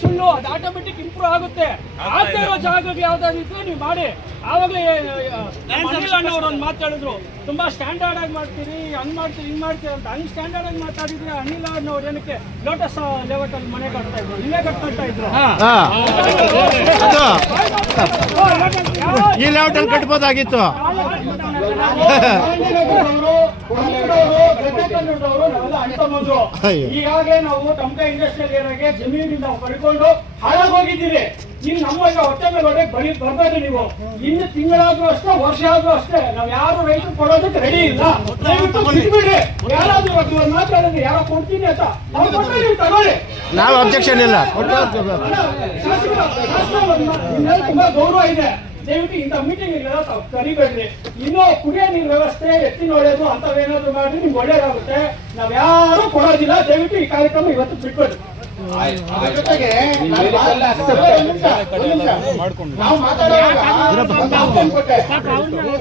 ಸುಳ್ಳು, ಅದು automatic improve ಆಗುತ್ತೆ. ಆಗ್ತಾ ಇರೋ ಜಾಗಕ್ಕೆ ಯಾವ್ದಾದ್ರು ಇದ್ರೆ ನೀವು ಮಾಡಿ. ಆವಾಗಲೇ ಅನಿಲ್ ಅಣ್ಣ ಅವರು ಒಂದು ಮಾತಾಡಿದ್ರು, ತುಂಬಾ ಸ್ಟ್ಯಾಂಡರ್ಡ್ ಆಗಿ ಮಾಡ್ತೀರಿ, ಹಂಗ್ ಮಾಡ್ತೀರಿ, ಹಿಂಗ್ ಮಾಡ್ತೀರಿ ಅಂತ. ಹಂಗ್ ಸ್ಟ್ಯಾಂಡರ್ಡ್ ಆಗಿ ಮಾತಾಡಿದ್ರೆ ಅನಿಲ್ ಅಣ್ಣ ಅವ್ರು ಏನಕ್ಕೆ ಲೋಟಸ್ ಲೇಔಟ್ ಅಲ್ಲಿ ಮನೆ ಕಟ್ತಾ ಇದ್ರು, ಇಲ್ಲೇ ಕಟ್ಕೊಳ್ತಾ ಇದ್ರು. ಈ ಲೇಔಟ್ ಅಲ್ಲಿ ಕಟ್ಬೋದಾಗಿತ್ತು. ಈಗಾಗಲೇ ನಾವು ಟಮಕ ಇಂಡಸ್ಟ್ರಿಯಲ್ ಏರಿಯಾಗೆ ಜಮೀನಿಂದ ನಾವು ಪಡ್ಕೊಂಡು ಹಾಳಾಗೋಗಿದ್ದೀರಿ. ಈಗ ನಮ್ಮ ಹೊಟ್ಟೆ ಮೇಲೆ ಬರ್ಬೇಕು ನೀವು. ಇನ್ನು ತಿಂಗಳಾದ್ರೂ ಅಷ್ಟೇ, ವರ್ಷ ಆದ್ರೂ ಅಷ್ಟೇ, ನಾವ್ ಯಾರು ರೈತರು ಕೊಡೋದಕ್ಕೆ ರೆಡಿ ಇಲ್ಲ. ದಯವಿಟ್ಟು ಬಿಟ್ಬಿಡಿ. ಯಾರಾದ್ರೂ ಮಾತಾಡಿದ್ರೆ ಯಾರೋ ಕೊಡ್ತೀನಿ ಅಂತ ಅವ್ರು ಕೊಟ್ಟರೆ ನೀವು ತಗೊಳ್ಳಿ, ನಾವು ಅಬ್ಜೆಕ್ಷನ್ ಇಲ್ಲ. ತುಂಬಾ ಗೌರವ ಇದೆ. ದಯವಿಟ್ಟು ಇಂಥ ಮೀಟಿಂಗ್ ಕರಿಬೇಡ್ರಿ. ಇನ್ನು ಕುಡಿಯೋ ನೀರು ವ್ಯವಸ್ಥೆ, ಎತ್ತಿನ ಒಳ್ಳೆಯದು ಅಂತವೇನಾದ್ರು ಮಾಡಿ ನಿಮ್ಗೆ ಒಳ್ಳೇದಾಗುತ್ತೆ. ನಾವ್ ಯಾರು ಕೊಡೋದಿಲ್ಲ. ದಯವಿಟ್ಟು ಈ ಕಾರ್ಯಕ್ರಮ ಇವತ್ತು ಬಿಟ್ಬಿಡ್ರಿ. ಜೊತೆಗೆ ನಾವು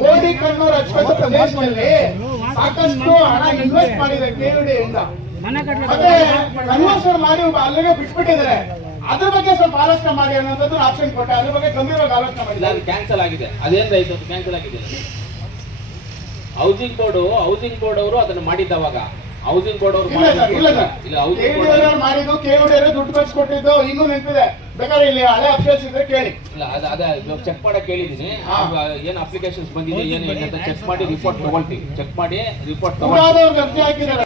ಕೋಟಿ ಕಣ್ಣೂರು ಹಚ್ಕೊಂಡು ಪ್ರದೇಶದಲ್ಲಿ ಸಾಕಷ್ಟು ಹಣ ಇನ್ವೆಸ್ಟ್ ಮಾಡಿದೆ KUD. ಅದೇ ಕನ್ವರ್ಷನ್ ಮಾಡಿ ಅಲ್ಲಿಗೆ ಬಿಟ್ಬಿಟ್ಟಿದ್ದಾರೆ. ಅದ್ರ ಬಗ್ಗೆ ಸ್ವಲ್ಪ ಆಲೋಚನೆ ಮಾಡಿ ಅನ್ನೋದು ಆಪ್ಷನ್ ಕೊಟ್ಟೆ. ಅದ್ರ ಬಗ್ಗೆ ಗಂಭೀರವಾಗಿ ಆಲೋಚನೆ ಮಾಡಿಲ್ಲ. ಅದು ಕ್ಯಾನ್ಸಲ್ ಆಗಿದೆ. ಅದೇನ್ ರೈತ ಕ್ಯಾನ್ಸಲ್ ಆಗಿದೆ. ಹೌಸಿಂಗ್ ಬೋರ್ಡ್ ಅವರು ಅದನ್ನ ಮಾಡಿದ್ದವಾಗ ಹೌಸಿಂಗ್ ಬೋರ್ಡ್ ಅವರು ಮಾಡಿದ್ದು KUD ದುಡ್ಡು ಕಳ್ಸಿಕೊಟ್ಟಿದ್ದು ಇನ್ನೂ ನೆನಪಿದೆ. ಬೇಕಾದ್ರೆ ಇಲ್ಲಿ ಹಳೆ ಅಫಿಷಿಯಲ್ಸ್ ಇದ್ರೆ ಕೇಳಿ. ಇಲ್ಲ ಅದೇ ಚೆಕ್ ಮಾಡಕ್ ಕೇಳಿದೀನಿ. ಏನ್ ಅಪ್ಲಿಕೇಶನ್ಸ್ ಬಂದಿದೆ ಏನು ಅಂತ ಚೆಕ್ ಮಾಡಿ ರಿಪೋರ್ಟ್ ತಗೊಳ್ತೀವಿ. ಚೆಕ್ ಮಾಡಿ ರಿಪೋರ್ಟ್ ಅರ್ಜಿ ಹಾಕಿದ್ದಾರೆ.